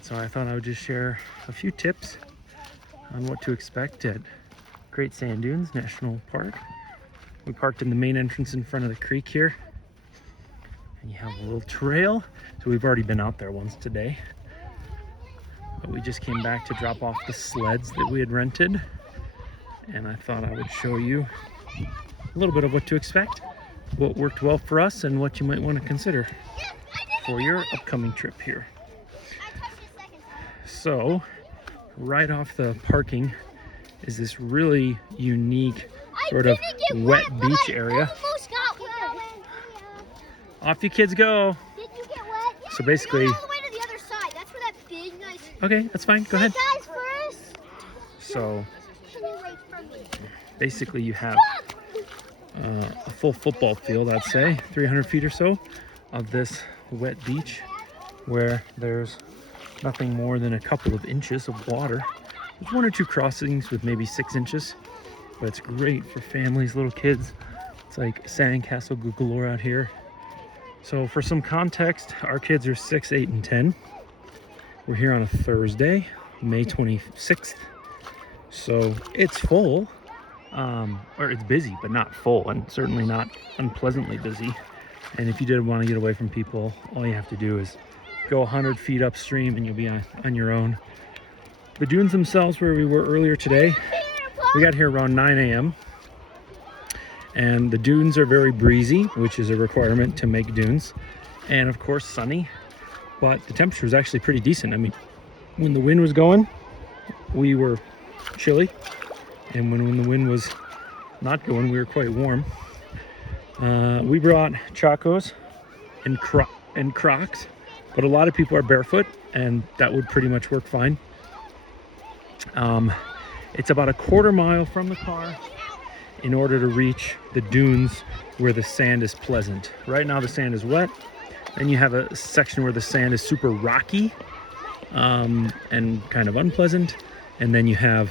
So I thought I would just share a few tips on what to expect at Great Sand Dunes National Park. We parked in the main entrance in front of the creek here, and you have a little trail. So we've already been out there once today, but we just came back to drop off the sleds that we had rented, and I thought I would show you a little bit of what to expect, what worked well for us, and what you might want to consider for your upcoming trip here. So right off the parking is this really unique sort of wet beach area. Off you kids go. Did you get wet? So basically, all the way to the other side. That's where that big nice. Okay, that's fine. Go ahead. Guys first. So Can you wait for me? basically you have a full football field, I'd say, 300 feet or so of this wet beach where there's nothing more than a couple of inches of water. There's one or two crossings with maybe 6 inches, but it's great for families, little kids. It's like sandcastle galore out here. So for some context, our kids are 6, 8, and 10. We're here on a Thursday, May 26th. So it's full, or it's busy, but not full, and certainly not unpleasantly busy. And if you did want to get away from people, all you have to do is go 100 feet upstream and you'll be on your own. The dunes themselves, where we were earlier today, we got here around 9 a.m. and the dunes are very breezy, which is a requirement to make dunes, and of course sunny, but the temperature was actually pretty decent. I mean, when the wind was going, we were chilly, and when the wind was not going, we were quite warm. We brought chacos and Crocs, but a lot of people are barefoot, and that would pretty much work fine. It's about a quarter mile from the car in order to reach the dunes where the sand is pleasant. Right now the sand is wet, and you have a section where the sand is super rocky and kind of unpleasant, and then you have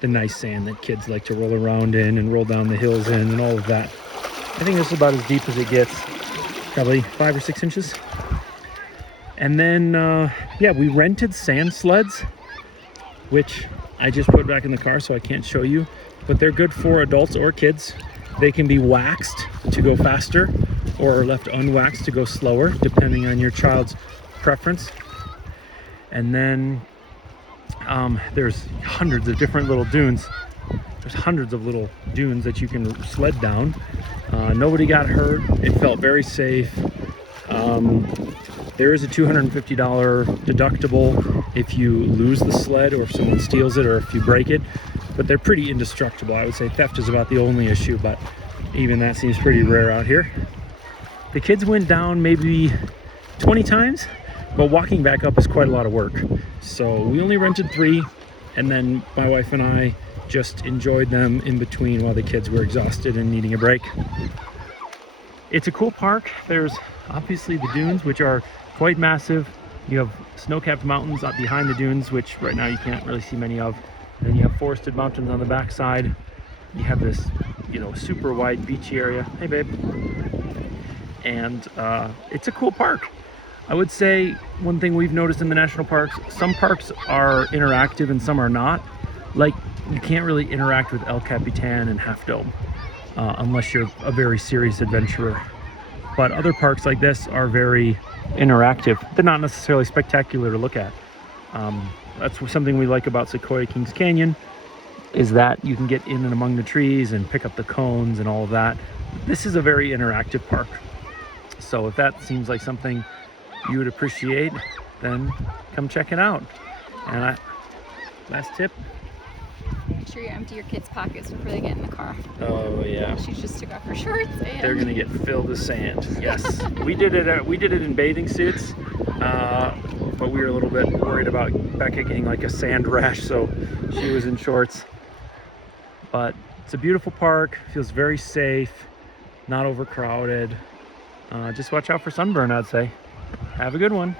the nice sand that kids like to roll around in and roll down the hills in and all of that. I think this is about as deep as it gets, probably 5 or 6 inches. And then, yeah, we rented sand sleds, which I just put back in the car so I can't show you, but they're good for adults or kids. They can be waxed to go faster or left unwaxed to go slower, depending on your child's preference. And then there's hundreds of different little dunes. There's hundreds of little dunes that you can sled down. Nobody got hurt. It felt very safe. There is a $250 deductible if you lose the sled or if someone steals it or if you break it, but they're pretty indestructible. I would say theft is about the only issue, but even that seems pretty rare out here. The kids went down maybe 20 times, but walking back up is quite a lot of work. So we only rented 3, and then my wife and I just enjoyed them in between while the kids were exhausted and needing a break. It's a cool park. There's obviously the dunes, which are quite massive. You have snow-capped mountains up behind the dunes, which right now you can't really see many of. And then you have forested mountains on the backside. You have this, super wide beachy area. Hey, babe. And it's a cool park. I would say one thing we've noticed in the national parks, some parks are interactive and some are not. Like, you can't really interact with El Capitan and Half Dome unless you're a very serious adventurer. But other parks like this are very interactive. They're not necessarily spectacular to look at. That's something we like about Sequoia Kings Canyon, is that you can get in and among the trees and pick up the cones and all of that. This is a very interactive park. So if that seems like something you would appreciate, then come check it out. And last tip. Make sure you empty your kids' pockets before they get in the car. Oh yeah. She just took off her shorts. And They're gonna get filled with sand. Yes, we did it in bathing suits, but we were a little bit worried about Becca getting like a sand rash, so she was in shorts. But it's a beautiful park. Feels very safe, not overcrowded. Just watch out for sunburn, I'd say. Have a good one.